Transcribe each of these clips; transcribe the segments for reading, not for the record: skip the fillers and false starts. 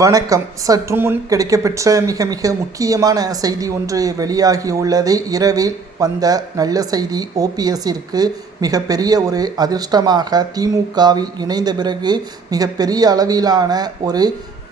வணக்கம். சற்று முன் கிடைக்கப்பெற்ற மிக முக்கியமான செய்தி ஒன்று வெளியாகியுள்ளது. இரவில் வந்த நல்ல செய்தி. ஓபிஎஸ்ஸிற்கு மிகப்பெரிய ஒரு அதிர்ஷ்டமாக திமுகவில் இணைந்த பிறகு மிகப்பெரிய அளவிலான ஒரு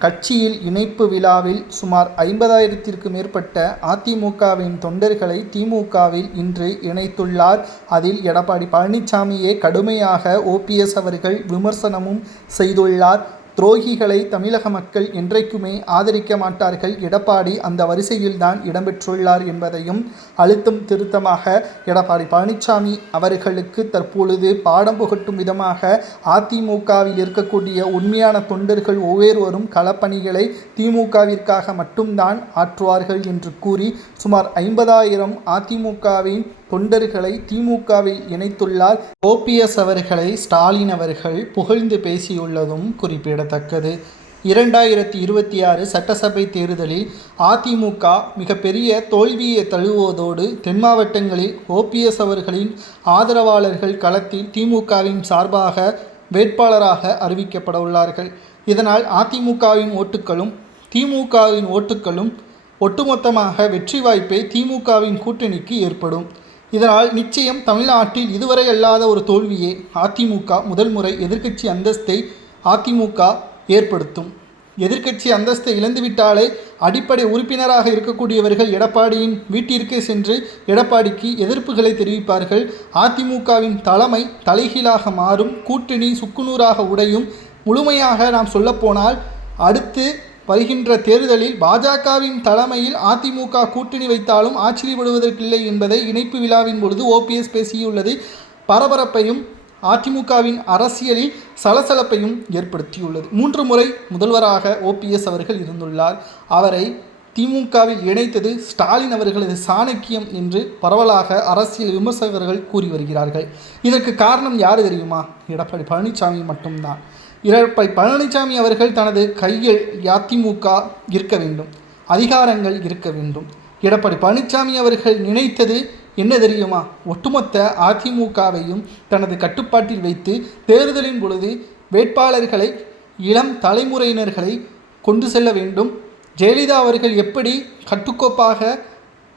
கட்சியில் இணைப்பு விழாவில் சுமார் 50,000த்திற்கு மேற்பட்ட அதிமுகவின் தொண்டர்களை திமுகவில் இன்று இணைத்துள்ளார். அதில் எடப்பாடி பழனிசாமியே கடுமையாக ஓபிஎஸ் அவர்கள் விமர்சனமும் செய்துள்ளார். துரோகிகளை தமிழக மக்கள் என்றைக்குமே ஆதரிக்க மாட்டார்கள், எடப்பாடி அந்த வரிசையில்தான் இடம்பெற்றுள்ளார் என்பதையும் அழுத்தம் திருத்தமாக எடப்பாடி பழனிசாமி அவர்களுக்கு தற்பொழுது பாடம் புகட்டும் விதமாக அதிமுகவில் இருக்கக்கூடிய உண்மையான தொண்டர்கள் ஒவ்வொருவரும் களப்பணிகளை திமுகவிற்காக மட்டும்தான் ஆற்றுவார்கள் என்று கூறி சுமார் 50,000 அதிமுகவின் தொண்டர்களை திமுகவில் இணைத்துள்ளார். ஓபிஎஸ் அவர்களை ஸ்டாலின் அவர்கள் புகழ்ந்து பேசியுள்ளதும் குறிப்பிடத்தக்கது. 2026 சட்டசபை தேர்தலில் அதிமுக மிகப்பெரிய தோல்வியை தழுவுவதோடு தென் மாவட்டங்களில் ஓபிஎஸ் அவர்களின் ஆதரவாளர்கள் களத்தில் திமுகவின் சார்பாக வேட்பாளராக அறிவிக்கப்பட உள்ளார்கள். இதனால் அதிமுகவின் ஓட்டுக்களும் திமுகவின் ஓட்டுக்களும் ஒட்டுமொத்தமாக வெற்றி வாய்ப்பை திமுகவின் கூட்டணிக்கு ஏற்படும். இதனால் நிச்சயம் தமிழ்நாட்டில் இதுவரை அல்லாத ஒரு தோல்வியை அதிமுக முதல் முறை எதிர்க்கட்சி அந்தஸ்தை அதிமுக ஏற்படுத்தும். எதிர்க்கட்சி அந்தஸ்தை இழந்துவிட்டாலே அடிப்படை உறுப்பினராக இருக்கக்கூடியவர்கள் எடப்பாடியின் வீட்டிற்கே சென்று எடப்பாடிக்கு எதிர்ப்புகளை தெரிவிப்பார்கள். அதிமுகவின் தலைமை தலைகீழாக மாறும், கூட்டணி சுக்குநூறாக உடையும். முழுமையாக நாம் சொல்லப்போனால் அடுத்து வருகின்ற தேர்தலில் பாஜகவின் தலைமையில் அதிமுக கூட்டணி வைத்தாலும் ஆச்சரியப்படுவதற்கில்லை என்பதை இணைப்பு விழாவின் பொழுது ஓபிஎஸ் பேசியுள்ளது பரபரப்பையும் அதிமுகவின் அரசியலில் சலசலப்பையும் ஏற்படுத்தியுள்ளது. 3 முறை முதல்வராக ஓபிஎஸ் அவர்கள் இருந்துள்ளார். அவரை திமுகவில் இணைத்தது ஸ்டாலின் அவர்களது சாணக்கியம் என்று பரவலாக அரசியல் விமர்சகர்கள் கூறி வருகிறார்கள். இதற்கு காரணம் யார் தெரியுமா? எடப்பாடி பழனிசாமி மட்டும்தான். எடப்பாடி பழனிசாமி அவர்கள் தனது கையில் அதிமுக இருக்க வேண்டும், அதிகாரங்கள் இருக்க வேண்டும். எடப்பாடி பழனிசாமி அவர்கள் நினைத்தது என்ன தெரியுமா? ஒட்டுமொத்த அதிமுகவையும் தனது கட்டுப்பாட்டில் வைத்து தேர்தலின் பொழுது வேட்பாளர்களை இளம் தலைமுறையினர்களை கொண்டு செல்ல வேண்டும். ஜெயலலிதா அவர்கள் எப்படி கட்டுக்கோப்பாக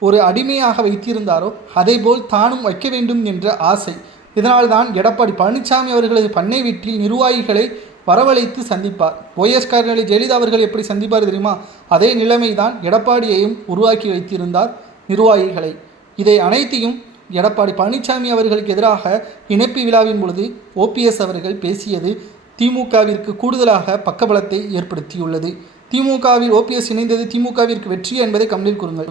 ஒரு அடிமையாக வைத்திருந்தாரோ அதேபோல் தானும் வைக்க வேண்டும் என்ற ஆசை. இதனால்தான் எடப்பாடி பழனிசாமி அவர்களது பண்ணை வீட்டில் நிர்வாகிகளை வரவழைத்து சந்திப்பார். OS காரர்களை ஜெயலலிதா அவர்கள் எப்படி சந்திப்பார் தெரியுமா? அதே நிலைமை தான் எடப்பாடியையும் உருவாக்கி வைத்திருந்தார் நிர்வாகிகளை. இதை அனைத்தையும் எடப்பாடி பழனிசாமி அவர்களுக்கு எதிராக இணைப்பு விழாவின் பொழுது ஓபிஎஸ் அவர்கள் பேசியது திமுகவிற்கு கூடுதலாக பக்கபலத்தை ஏற்படுத்தியுள்ளது. திமுகவில் ஓபிஎஸ் இணைந்தது திமுகவிற்கு வெற்றி என்பதை கண்ணில் கூறுங்கள்.